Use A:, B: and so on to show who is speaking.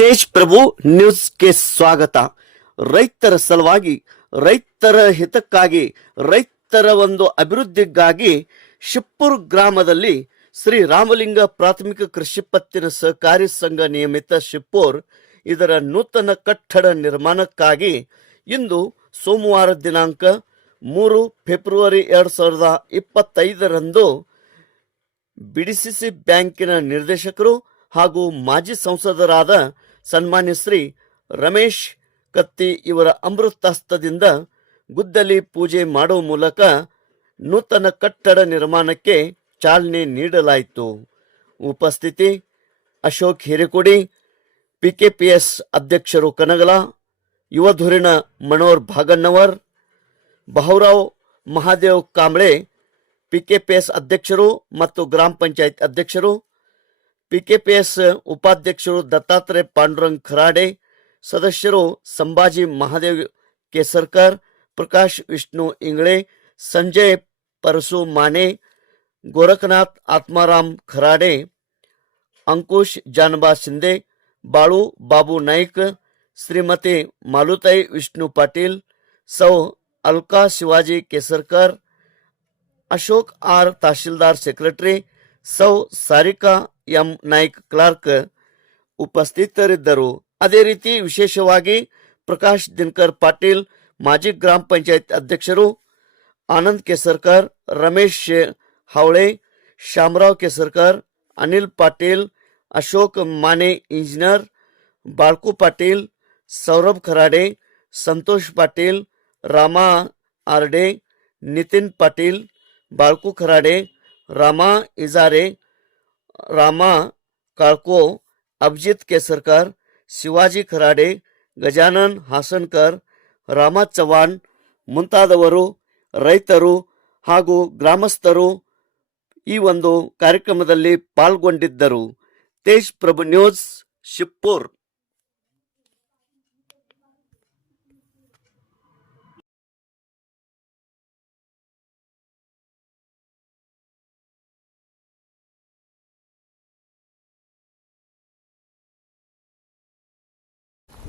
A: ತೇಜ್ ಪ್ರಭು ನ್ಯೂಸ್ಗೆ ಸ್ವಾಗತ ರೈತರ ಸಲುವಾಗಿ ರೈತರ ಹಿತಕ್ಕಾಗಿ ರೈತರ ಒಂದು ಅಭಿವೃದ್ಧಿಗಾಗಿ ಶಿಪ್ಪುರ್ ಗ್ರಾಮದಲ್ಲಿ ಶ್ರೀ ರಾಮಲಿಂಗ ಪ್ರಾಥಮಿಕ ಕೃಷಿ ಪತ್ತಿನ ಸಹಕಾರಿ ಸಂಘ ನಿಯಮಿತ ಶಿಪ್ಪೂರ್ ಇದರ ನೂತನ ಕಟ್ಟಡ ನಿರ್ಮಾಣಕ್ಕಾಗಿ ಇಂದು ಸೋಮವಾರ ದಿನಾಂಕ ಮೂರು ಫೆಬ್ರವರಿ ಎರಡು ಸಾವಿರದ ಇಪ್ಪತ್ತೈದರಂದು ಬಿಡಿಸಿಸಿ ಬ್ಯಾಂಕಿನ ನಿರ್ದೇಶಕರು ಹಾಗೂ ಮಾಜಿ ಸಂಸದರಾದ ಸನ್ಮಾನ್ಯ ಶ್ರೀ ರಮೇಶ್ ಕತ್ತಿ ಇವರ ಅಮೃತಾಸ್ತದಿಂದ ಗುದ್ದಲಿ ಪೂಜೆ ಮಾಡುವ ಮೂಲಕ ನೂತನ ಕಟ್ಟಡ ನಿರ್ಮಾಣಕ್ಕೆ ಚಾಲನೆ ನೀಡಲಾಯಿತು ಉಪಸ್ಥಿತಿ ಅಶೋಕ್ ಹಿರೇಕುಡಿ ಪಿಕೆಪಿಎಸ್ ಅಧ್ಯಕ್ಷರು ಕನಗಲ ಯುವಧುರಿನ ಮನೋಹರ್ ಭಾಗನ್ನವರ್ ಬಹುರಾವ್ ಮಹಾದೇವ್ ಕಾಂಬ್ಳೆ ಪಿಕೆಪಿಎಸ್ ಅಧ್ಯಕ್ಷರು ಮತ್ತು ಗ್ರಾಮ ಪಂಚಾಯತ್ ಅಧ್ಯಕ್ಷರು पीकेपीएस उपाध्यक्ष दत्तात्रय पांडुरंग खराडे सदस्य संभाजी महादेव केसरकर प्रकाश विष्णू इंगळे संजय माने, गोरखनाथ आत्माराम खराडे अंकुश जानबा शिंदे बाळू बाबू Naik Shrimati Malutai Vishnu Patil Sau Alka Shivaji Kesarkar Ashok R Tahsildar secretary Sau Sarika M Naik Clarke ಉಪಸ್ಥಿತರಿದ್ದರು ಅದೇ ರೀತಿ ವಿಶೇಷವಾಗಿ ಪ್ರಕಾಶ್ ದಿನಕರ್ ಪಾಟೀಲ್ ಮಾಜಿ ಗ್ರಾಮ ಪಂಚಾಯತ್ ಅಧ್ಯಕ್ಷರು ಆನಂದ್ ಕೇಸರ್ಕರ್ ರಮೇಶ್ ಹಾವಳೆ ಶ್ಯಾಮರಾವ್ ಕೇಸರ್ಕರ್ ಅನಿಲ್ ಪಾಟೀಲ್ ಅಶೋಕ್ ಮಾನೆ ಇಂಜಿನಿಯರ್ ಬಾಳ್ಕು ಪಾಟೀಲ್ ಸೌರಭ್ ಖರಾಡೆ ಸಂತೋಷ್ ಪಾಟೀಲ್ ರಾಮಾ ಆರ್ಡೆ ನಿತಿನ್ ಪಾಟೀಲ್ ಬಾಳ್ಕು ಖರಾಡೆ ರಾಮಾ ಇಜಾರೆ ರಾಮಾ ಕಾಳ್ಕೊ ಅಭಿಜಿತ್ ಕೇಸರ್ಕರ್ ಶಿವಾಜಿ ಖರಾಡೆ ಗಜಾನನ್ ಹಾಸನ್ಕರ್ ರಾಮ ಚವ್ಹಾಣ್ ಮುಂತಾದವರು ರೈತರು ಹಾಗೂ ಗ್ರಾಮಸ್ಥರು ಈ ಒಂದು ಕಾರ್ಯಕ್ರಮದಲ್ಲಿ ಪಾಲ್ಗೊಂಡಿದ್ದರು ತೇಜ್ ಪ್ರಭು ನ್ಯೂಸ್ ಶಿಪ್ಪೂರ್